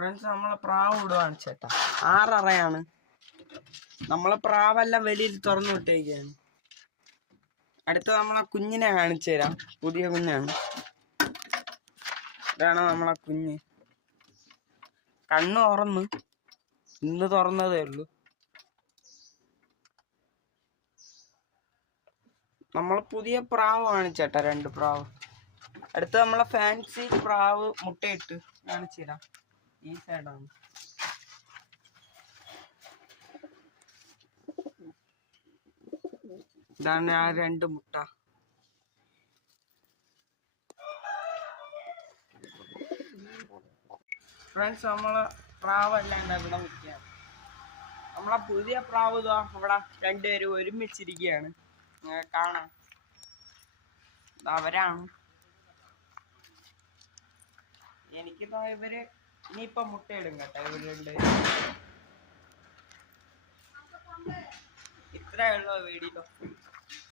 Friends നമ്മളെ പ്രാവ് ഇടുവാണ് ചേട്ടാ. 6 അറയാണ്. നമ്മളെ പ്രാവെല്ലാം വെളിയിൽ തുറന്നു വിട്ടേക്കാണ്. അടുത്ത നമ്മളെ കുഞ്ഞിനെ കാണിച്ചു തരാം. പുതിയ കുഞ്ഞാണ്. ഇതാണ് നമ്മളെ കുഞ്ഞ്. കണ്ണ് തുറന്ന് ഇന്ന് തുറന്നതേ ഉള്ളൂ. നമ്മൾ പുതിയ പ്രാവ് കാണിച്ചേട്ടാ. 2 പ്രാവ്. അടുത്ത നമ്മളെ ഫാൻസി പ്രാവ് മുട്ടയിട്ട് കാണിച്ചു തരാം. ഈ സൈഡാണ്. ഇതാണ് ആ 2 മുട്ട. ഫ്രണ്ട്സ് നമ്മളെ പ്രാവെല്ലാം ഇവിടെ നിൽക്കുകയാണ്. നമ്മളെ പുതിയ പ്രാവ് ഇതാ ഇവിടെ 2 പേരും ഒരുമിച്ചിരിക്കുകയാണ്. കാണാം, അവരാണ്. എനിക്കിതാ ഇവര് ഇനിയിപ്പം മുട്ടയിടും കേട്ടോ. ഇവര് 2 ഇത്രേ ഉള്ളൂ വീഡിയോ.